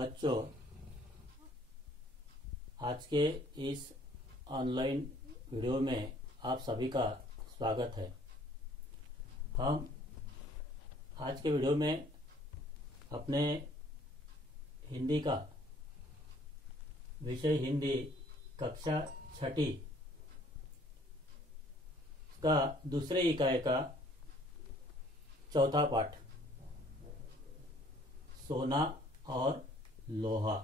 बच्चों, आज के इस ऑनलाइन वीडियो में आप सभी का स्वागत है। हम आज के वीडियो में अपने हिंदी का विषय हिंदी कक्षा 6ठी का दूसरे इकाई का चौथा पाठ सोना और लोहा।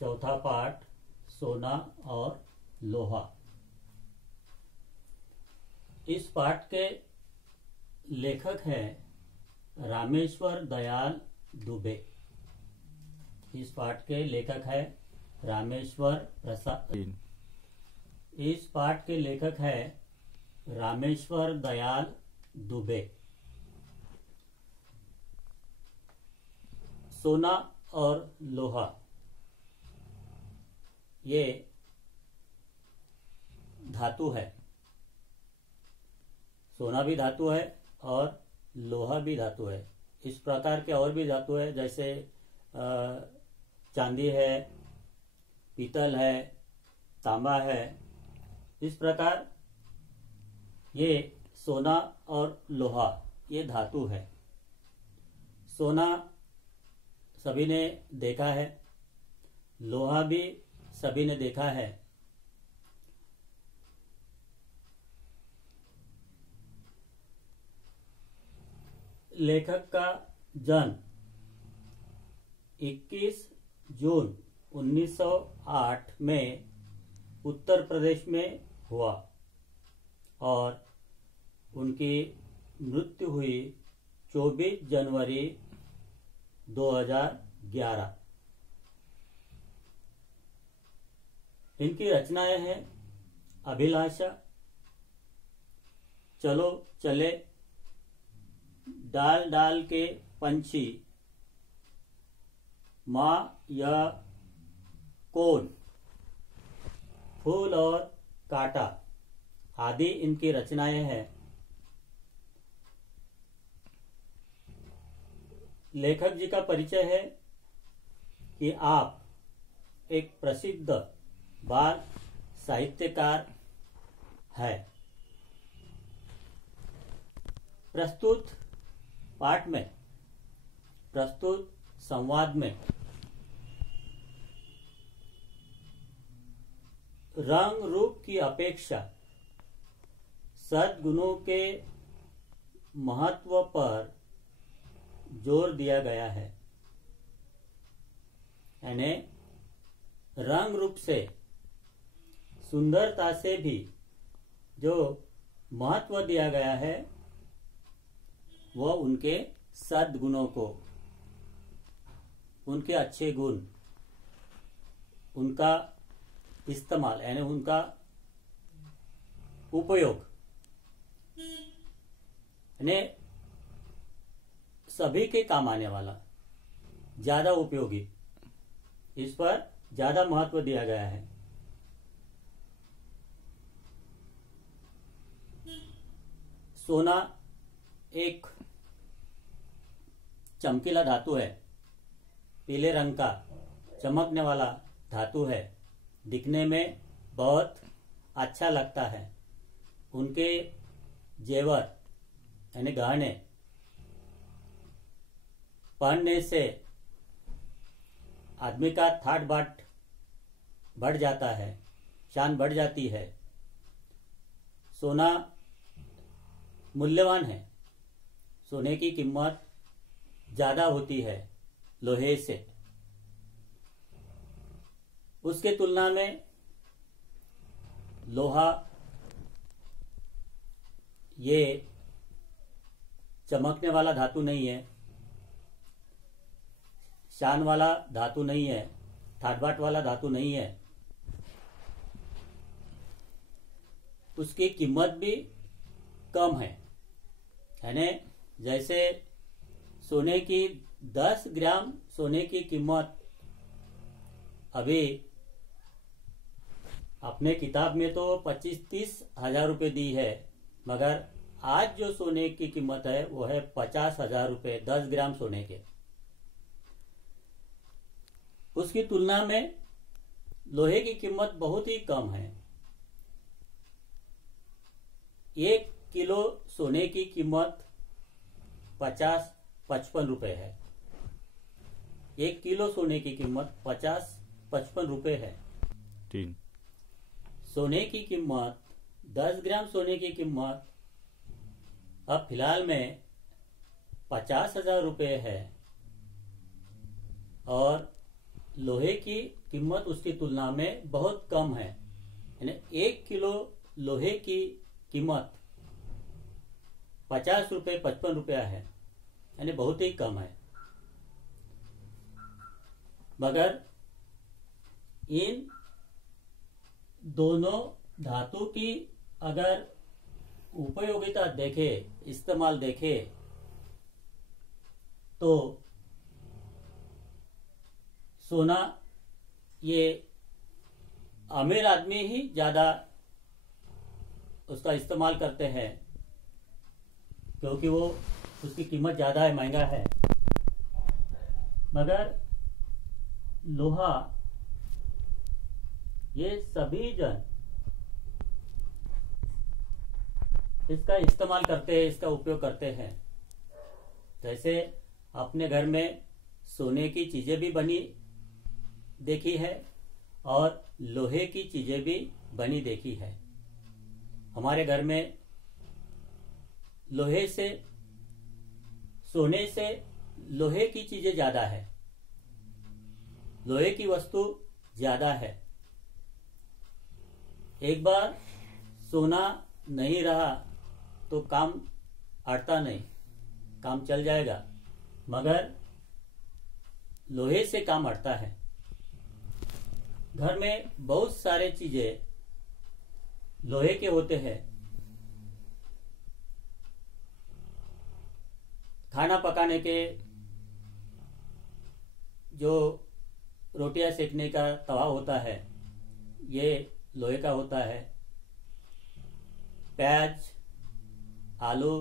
चौथा पाठ सोना और लोहा। इस पाठ के लेखक हैं रामेश्वर दयाल दुबे। इस पाठ के लेखक है रामेश्वर प्रसाद। इस पाठ के लेखक है रामेश्वर दयाल दुबे। सोना और लोहा ये धातु है। सोना भी धातु है और लोहा भी धातु है। इस प्रकार के और भी धातु है, जैसे चांदी है, पीतल है, तांबा है। इस प्रकार ये सोना और लोहा ये धातु है। सोना सभी ने देखा है, लोहा भी सभी ने देखा है। लेखक का जन्म 21 जून 1908 में उत्तर प्रदेश में हुआ और उनकी मृत्यु हुई 24 जनवरी 2011। इनकी रचनाएं हैं अभिलाषा, चलो चले, डाल डाल के पंछी, माँ या कौन, फूल और कांटा आदि इनकी रचनाएं हैं। लेखक जी का परिचय है कि आप एक प्रसिद्ध बाल साहित्यकार है। प्रस्तुत पाठ में, प्रस्तुत संवाद में रंग रूप की अपेक्षा सद्गुणों के महत्व पर जोर दिया गया है। यानी रंग रूप से, सुंदरता से भी जो महत्व दिया गया है वह उनके सद्गुणों को, उनके अच्छे गुण, उनका इस्तेमाल यानी उनका उपयोग, यानी सभी के काम आने वाला, ज्यादा उपयोगी, इस पर ज्यादा महत्व दिया गया है। सोना एक चमकीला धातु है, पीले रंग का चमकने वाला धातु है, दिखने में बहुत अच्छा लगता है। उनके जेवर यानी गहने पहनने से आदमी का ठाट बाट बढ़ जाता है, शान बढ़ जाती है। सोना मूल्यवान है, सोने की कीमत ज्यादा होती है लोहे से। उसके तुलना में लोहा ये चमकने वाला धातु नहीं है, शान वाला धातु नहीं है, ठाट-बाट वाला धातु नहीं है। उसकी कीमत भी कम है। यानी जैसे सोने की 10 ग्राम सोने की कीमत अभी अपने किताब में तो 25-30 हजार रुपये दी है, मगर आज जो सोने की कीमत है वो है 50,000 रुपये 10 ग्राम सोने के। उसकी तुलना में लोहे की कीमत बहुत ही कम है। 1 किलो सोने की कीमत 50-55 रुपए है। 1 किलो सोने की कीमत 50-55 रुपए है। 3 सोने की कीमत 10 ग्राम सोने की कीमत अब फिलहाल में 50,000 रुपये है और लोहे की कीमत उसकी तुलना में बहुत कम है। यानी 1 किलो लोहे की कीमत 50 रुपये 55 रुपया है, यानी बहुत ही कम है। मगर इन दोनों धातु की अगर उपयोगिता देखे, इस्तेमाल देखे, तो सोना ये अमीर आदमी ही ज्यादा उसका इस्तेमाल करते हैं, क्योंकि वो उसकी कीमत ज्यादा है, महंगा है। मगर लोहा ये सभी जन इसका इस्तेमाल करते हैं, इसका उपयोग करते हैं। जैसे अपने घर में सोने की चीजें भी बनी देखी है और लोहे की चीजें भी बनी देखी है। हमारे घर में लोहे से, सोने से लोहे की चीजें ज्यादा है, लोहे की वस्तु ज्यादा है। एक बार सोना नहीं रहा तो काम अड़ता नहीं, काम चल जाएगा, मगर लोहे से काम अड़ता है। घर में बहुत सारे चीजें लोहे के होते हैं। खाना पकाने के जो रोटियां सेकने का तवा होता है, ये लोहे का होता है। प्याज, आलू,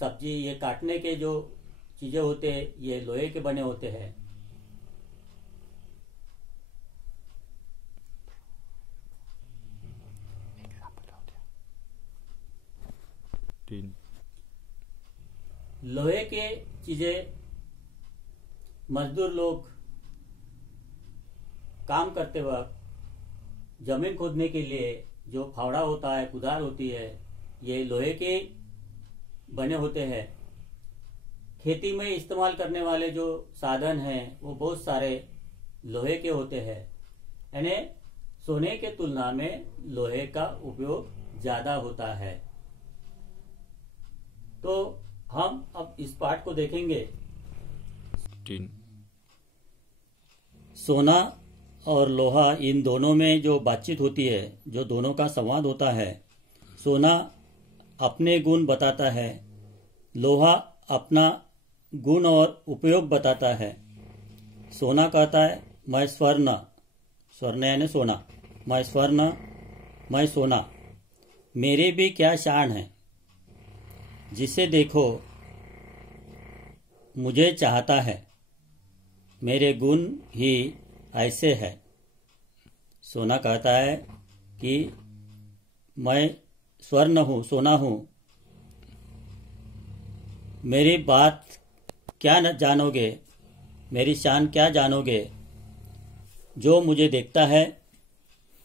सब्जी ये काटने के जो चीजें होते हैं, ये लोहे के बने होते हैं। लोहे के चीजें मजदूर लोग काम करते वक्त जमीन खोदने के लिए जो फावड़ा होता है, कुदाल होती है, ये लोहे के बने होते हैं। खेती में इस्तेमाल करने वाले जो साधन हैं वो बहुत सारे लोहे के होते हैं। यानी सोने के तुलना में लोहे का उपयोग ज्यादा होता है। तो हम अब इस पाठ को देखेंगे। 3 सोना और लोहा, इन दोनों में जो बातचीत होती है, जो दोनों का संवाद होता है, सोना अपने गुण बताता है, लोहा अपना गुण और उपयोग बताता है। सोना कहता है मैं स्वर्ण, स्वर्ण यानी सोना, मैं स्वर्ण, मैं सोना, मेरे भी क्या शान है, जिसे देखो मुझे चाहता है, मेरे गुण ही ऐसे है। सोना कहता है कि मैं स्वर्ण हूँ, सोना हूँ, मेरी बात क्या न जानोगे, मेरी शान क्या जानोगे, जो मुझे देखता है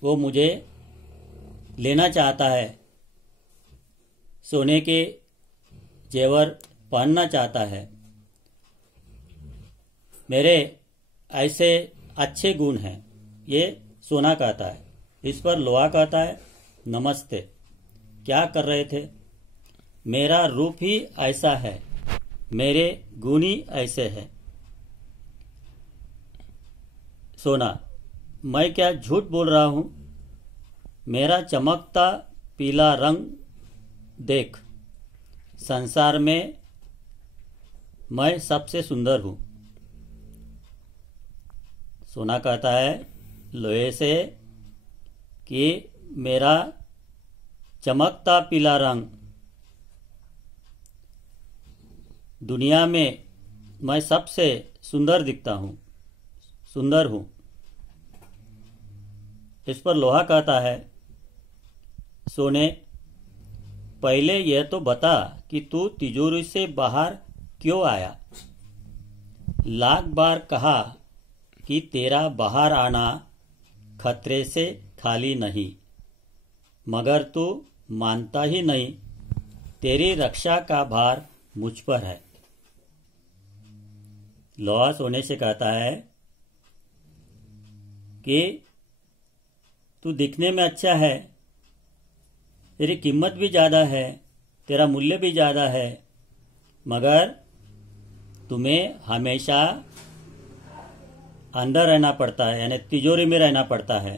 वो मुझे लेना चाहता है, सोने के जेवर पहनना चाहता है, मेरे ऐसे अच्छे गुण हैं, ये सोना कहता है। इस पर लोहा कहता है नमस्ते, क्या कर रहे थे, मेरा रूप ही ऐसा है, मेरे गुण ही ऐसे हैं। सोना, मैं क्या झूठ बोल रहा हूं, मेरा चमकता पीला रंग देख, संसार में मैं सबसे सुंदर हूं। सोना कहता है लोहे से कि मेरा चमकता पीला रंग, दुनिया में मैं सबसे सुंदर दिखता हूँ, सुंदर हूँ। इस पर लोहा कहता है, सोने, पहले यह तो बता कि तू तिजोरी से बाहर क्यों आया। लाख बार कहा कि तेरा बाहर आना खतरे से खाली नहीं, मगर तू मानता ही नहीं। तेरी रक्षा का भार मुझ पर है। लोहा सोने से कहता है कि तू दिखने में अच्छा है, तेरी कीमत भी ज्यादा है, तेरा मूल्य भी ज्यादा है, मगर तुम्हें हमेशा अंदर रहना पड़ता है, यानी तिजोरी में रहना पड़ता है।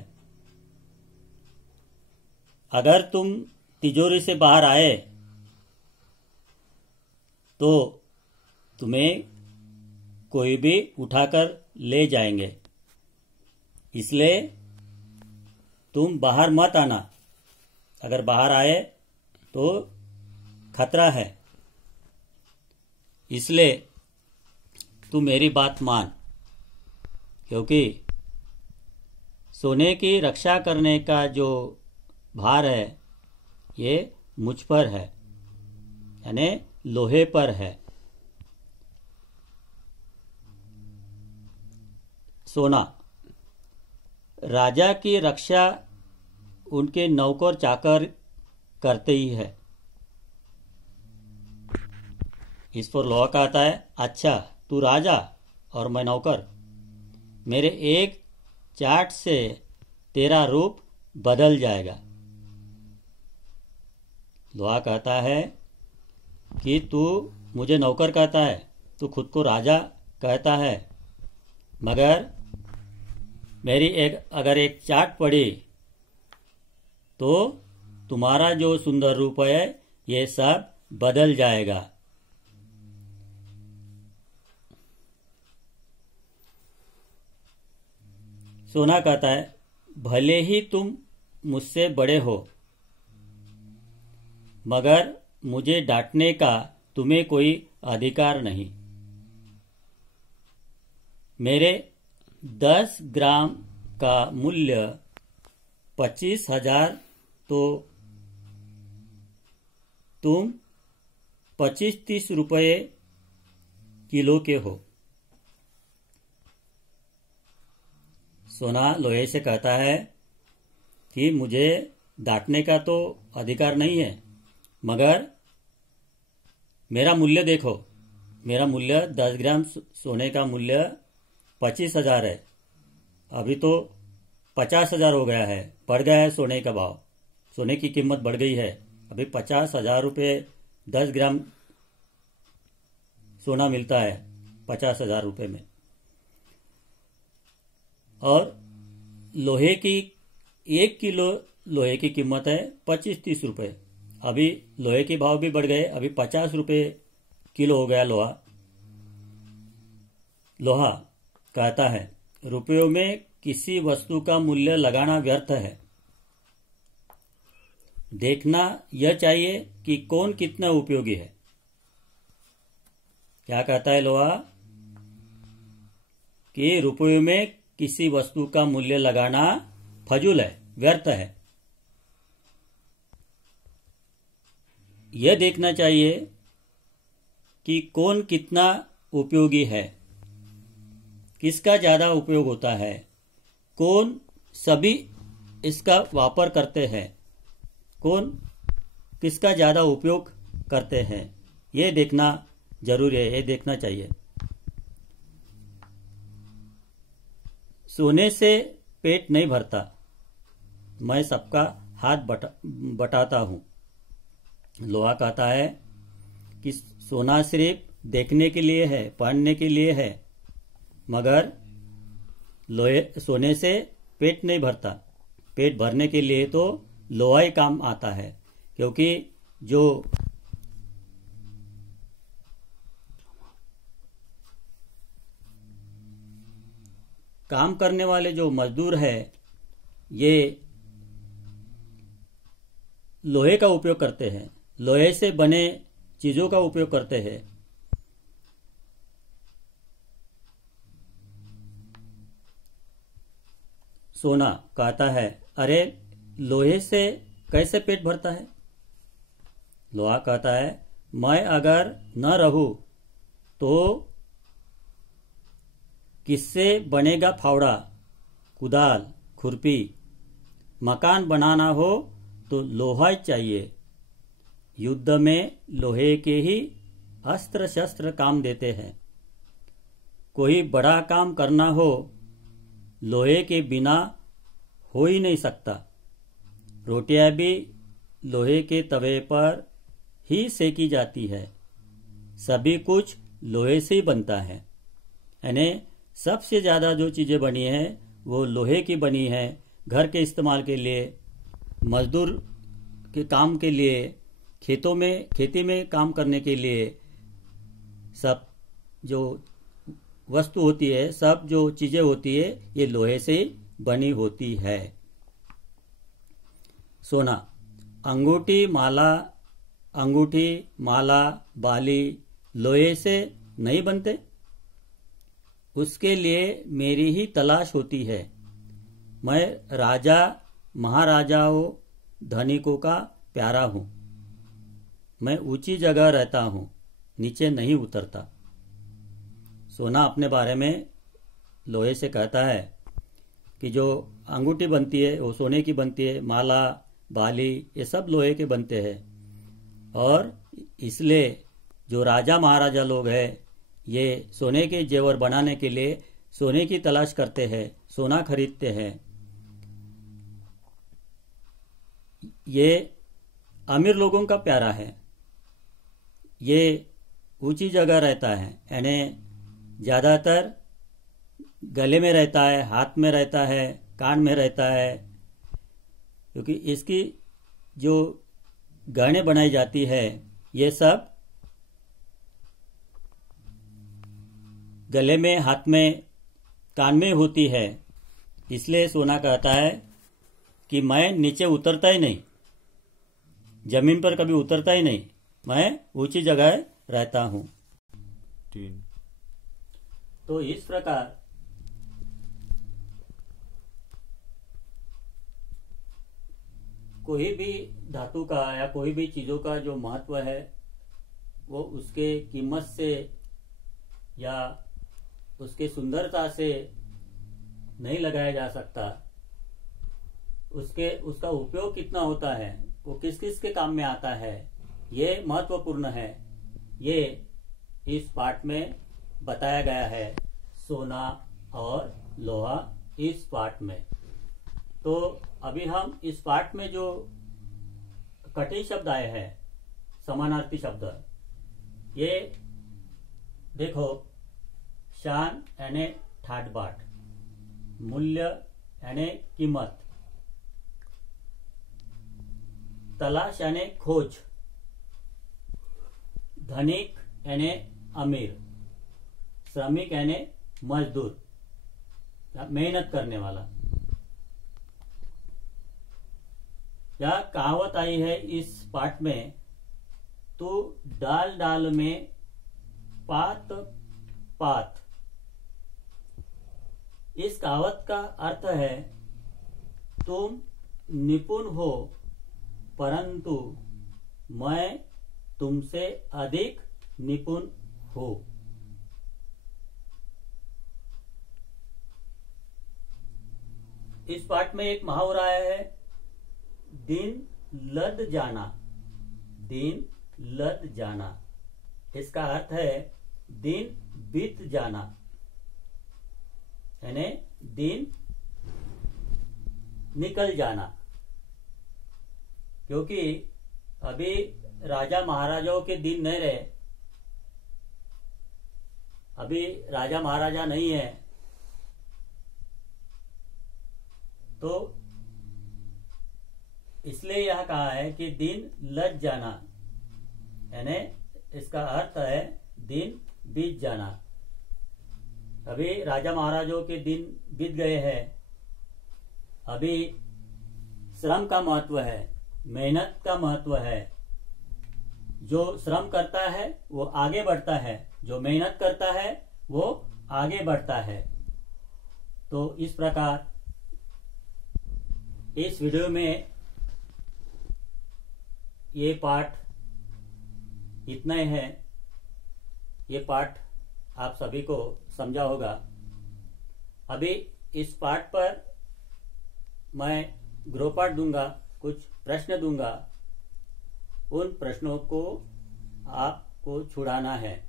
अगर तुम तिजोरी से बाहर आए तो तुम्हें कोई भी उठाकर ले जाएंगे, इसलिए तुम बाहर मत आना। अगर बाहर आए तो खतरा है, इसलिए तू मेरी बात मान, क्योंकि सोने की रक्षा करने का जो भार है ये मुझ पर है, यानी लोहे पर है। सोना, राजा की रक्षा उनके नौकर चाकर करते ही है। इस पर लोहा कहता है, अच्छा तू राजा और मैं नौकर, मेरे एक चाट से तेरा रूप बदल जाएगा। लोहा कहता है कि तू मुझे नौकर कहता है, तू खुद को राजा कहता है, मगर मेरी अगर एक चाट पड़ी तो तुम्हारा जो सुंदर रूप है ये सब बदल जाएगा। सोना कहता है, भले ही तुम मुझसे बड़े हो, मगर मुझे डांटने का तुम्हें कोई अधिकार नहीं। मेरे 10 ग्राम का मूल्य 25,000 तो तुम 25-30 रुपये किलो के हो। सोना लोहे से कहता है कि मुझे डांटने का तो अधिकार नहीं है, मगर मेरा मूल्य देखो, मेरा मूल्य 10 ग्राम सोने का मूल्य 25,000 है, अभी तो 50,000 हो गया है, बढ़ गया है सोने का भाव, सोने की कीमत बढ़ गई है। अभी 50,000 रुपये 10 ग्राम सोना मिलता है 50,000 रुपये में, और लोहे की 1 किलो लोहे की कीमत है 25-30 रुपये। अभी लोहे के भाव भी बढ़ गए, अभी 50 रुपये किलो हो गया लोहा। लोहा कहता है, रुपयों में किसी वस्तु का मूल्य लगाना व्यर्थ है। देखना यह चाहिए कि कौन कितना उपयोगी है। क्या कहता है लोहा कि रुपयों में किसी वस्तु का मूल्य लगाना फजूल है, व्यर्थ है। यह देखना चाहिए कि कौन कितना उपयोगी है, किसका ज्यादा उपयोग होता है, कौन सभी इसका वापर करते हैं, कौन किसका ज्यादा उपयोग करते हैं, यह देखना जरूरी है, यह देखना चाहिए। सोने से पेट नहीं भरता, मैं सबका हाथ बटाता हूं। लोहा कहता है कि सोना सिर्फ देखने के लिए है, पहनने के लिए है, मगर सोने से पेट नहीं भरता। पेट भरने के लिए तो लोहा ही काम आता है, क्योंकि जो काम करने वाले जो मजदूर है ये लोहे का उपयोग करते हैं, लोहे से बने चीजों का उपयोग करते हैं। सोना कहता है, अरे लोहे से कैसे पेट भरता है? लोहा कहता है, मैं अगर न रहूं तो किससे बनेगा फावड़ा, कुदाल, खुरपी? मकान बनाना हो तो लोहा ही चाहिए। युद्ध में लोहे के ही अस्त्र शस्त्र काम देते हैं। कोई बड़ा काम करना हो लोहे के बिना हो ही नहीं सकता। रोटियां भी लोहे के तवे पर ही सेकी जाती है। सभी कुछ लोहे से ही बनता है। यानी सबसे ज्यादा जो चीजें बनी है वो लोहे की बनी है। घर के इस्तेमाल के लिए, मजदूर के काम के लिए, खेती में काम करने के लिए, सब जो वस्तु होती है, सब जो चीजें होती है, ये लोहे से बनी होती है। सोना, अंगूठी, माला, बाली लोहे से नहीं बनते। उसके लिए मेरी ही तलाश होती है। मैं राजा महाराजाओं धनिकों का प्यारा हूं। मैं ऊंची जगह रहता हूं, नीचे नहीं उतरता। सोना अपने बारे में लोहे से कहता है कि जो अंगूठी बनती है वो सोने की बनती है, माला, बाली ये सब लोहे के बनते हैं। और इसलिए जो राजा महाराजा लोग हैं ये सोने के जेवर बनाने के लिए सोने की तलाश करते हैं, सोना खरीदते हैं। ये अमीर लोगों का प्यारा है। ये ऊंची जगह रहता है, यानी ज्यादातर गले में रहता है, हाथ में रहता है, कान में रहता है, क्योंकि इसकी जो गहने बनाई जाती है ये सब गले में, हाथ में, कान में होती है। इसलिए सोना कहता है कि मैं नीचे उतरता ही नहीं, जमीन पर कभी उतरता ही नहीं, मैं ऊंची जगह रहता हूं। 3 तो इस प्रकार कोई भी धातु का या कोई भी चीजों का जो महत्व है वो उसके कीमत से या उसके सुंदरता से नहीं लगाया जा सकता। उसका उपयोग कितना होता है, वो किस किस के काम में आता है, ये महत्वपूर्ण है। ये इस पाठ में बताया गया है, सोना और लोहा इस पाठ में। तो अभी हम इस पाठ में जो कठिन शब्द आए हैं, समानार्थी शब्द, ये देखो, शान यानी ठाट बाट, मूल्य यानी कीमत, तलाश यानी खोज, धनिक यानी अमीर, श्रमिक यानी मजदूर, मेहनत करने वाला। यह कहावत आई है इस पाठ में, तो डाल डाल में पात पात। इस कहावत का अर्थ है, तुम निपुण हो परंतु मैं तुमसे अधिक निपुण हूं। इस पाठ में एक मुहावरा है, दिन लद जाना। दिन लद जाना, इसका अर्थ है दिन बीत जाना, यानी दिन निकल जाना। क्योंकि अभी राजा महाराजाओं के दिन नहीं रहे, अभी राजा महाराजा नहीं है, तो इसलिए यह कहा है कि दिन लद जाना, यानी इसका अर्थ है दिन बीत जाना। अभी राजा महाराजों के दिन बीत गए हैं। अभी श्रम का महत्व है, मेहनत का महत्व है। जो श्रम करता है वो आगे बढ़ता है, जो मेहनत करता है वो आगे बढ़ता है। तो इस प्रकार इस वीडियो में ये पाठ इतना ही है। ये पाठ आप सभी को समझा होगा। अभी इस पाठ पर मैं गृहपाठ दूंगा, कुछ प्रश्न दूंगा। उन प्रश्नों को आपको छुड़ाना है।